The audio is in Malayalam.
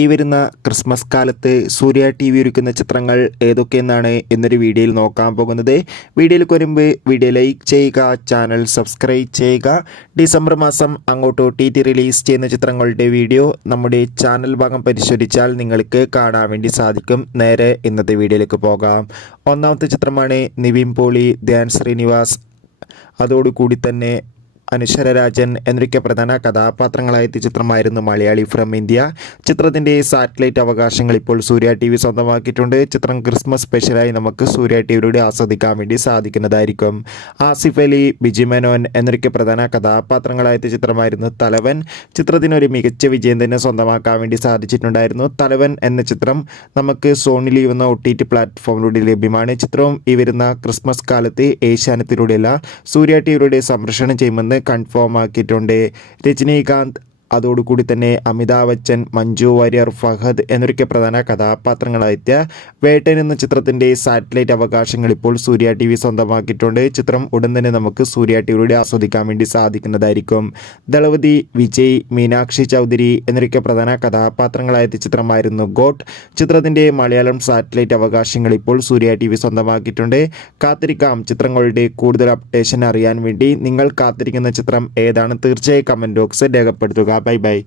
ഈ വരുന്ന ക്രിസ്മസ് കാലത്ത് സൂര്യ ടി വി ഒരുക്കുന്ന ചിത്രങ്ങൾ ഏതൊക്കെയെന്നാണ് എന്നൊരു വീഡിയോയിൽ നോക്കാൻ പോകുന്നത്. വീഡിയോയിലേക്ക് വരുമ്പോൾ വീഡിയോ ലൈക്ക് ചെയ്യുക, ചാനൽ സബ്സ്ക്രൈബ് ചെയ്യുക. ഡിസംബർ മാസം അങ്ങോട്ട് OTT റിലീസ് ചെയ്യുന്ന ചിത്രങ്ങളുടെ വീഡിയോ നമ്മുടെ ചാനൽ ഭാഗം പരിശോധിച്ചാൽ നിങ്ങൾക്ക് കാണാൻ വേണ്ടി സാധിക്കും. നേരെ ഇന്നത്തെ വീഡിയോയിലേക്ക് പോകാം. ഒന്നാമത്തെ ചിത്രമാണ് നിവിൻ പോളി, ധ്യാൻ ശ്രീനിവാസ്, അതോടുകൂടി തന്നെ അനശ്വര രാജൻ എന്നൊക്കെ പ്രധാന കഥാപാത്രങ്ങളായെത്തിയ ചിത്രമായിരുന്നു മലയാളി ഫ്രം ഇന്ത്യ. ചിത്രത്തിൻ്റെ സാറ്റലൈറ്റ് അവകാശങ്ങൾ ഇപ്പോൾ സൂര്യ ടി വി സ്വന്തമാക്കിയിട്ടുണ്ട്. ചിത്രം ക്രിസ്മസ് സ്പെഷ്യലായി നമുക്ക് സൂര്യ ടി വിയിലൂടെ ആസ്വദിക്കാൻ വേണ്ടി സാധിക്കുന്നതായിരിക്കും. ആസിഫ് അലി, ബിജി മേനോൻ എന്നൊക്കെ പ്രധാന കഥാപാത്രങ്ങളായെത്തിയ ചിത്രമായിരുന്നു തലവൻ. ചിത്രത്തിനൊരു മികച്ച വിജയം തന്നെ സ്വന്തമാക്കാൻ വേണ്ടി സാധിച്ചിട്ടുണ്ടായിരുന്നു. തലവൻ എന്ന ചിത്രം നമുക്ക് സോണി ലീവ് എന്ന OTT പ്ലാറ്റ്ഫോമിലൂടെ ലഭ്യമാണ്. ചിത്രവും ഈ വരുന്ന ക്രിസ്മസ് കാലത്ത് ഏഷ്യാനെറ്റിലൂടെയല്ല സൂര്യ ടി വിയിലൂടെ സംപ്രേഷണം ചെയ്യുമെന്ന് കൺഫേം ആക്കിയിട്ടുണ്ട്. രജനീകാന്ത്, അതോടുകൂടി തന്നെ അമിതാഭ് ബച്ചൻ, മഞ്ജു വാര്യർ, ഫഹദ് എന്നൊക്കെ പ്രധാന കഥാപാത്രങ്ങളായെത്തിയ വേട്ടൻ എന്ന ചിത്രത്തിൻ്റെ സാറ്റലൈറ്റ് അവകാശങ്ങൾ ഇപ്പോൾ സൂര്യ ടി വി സ്വന്തമാക്കിയിട്ടുണ്ട്. ചിത്രം ഉടൻ തന്നെ നമുക്ക് സൂര്യ ടി വിയിലൂടെ ആസ്വദിക്കാൻ വേണ്ടി സാധിക്കുന്നതായിരിക്കും. ദളപതി, വിജയ്, മീനാക്ഷി ചൗധരി എന്നൊക്കെ പ്രധാന കഥാപാത്രങ്ങളായെത്തിയ ചിത്രമായിരുന്നു ഗോട്ട്. ചിത്രത്തിൻ്റെ മലയാളം സാറ്റലൈറ്റ് അവകാശങ്ങൾ ഇപ്പോൾ സൂര്യ ടി വി സ്വന്തമാക്കിയിട്ടുണ്ട്. കാത്തിരിക്കാം. ചിത്രങ്ങളുടെ കൂടുതൽ അപ്ഡേഷൻ അറിയാൻ വേണ്ടി നിങ്ങൾ കാത്തിരിക്കുന്ന ചിത്രം ഏതാണ്? തീർച്ചയായും കമൻറ്റ് ബോക്സിൽ രേഖപ്പെടുത്തുക. Bye bye.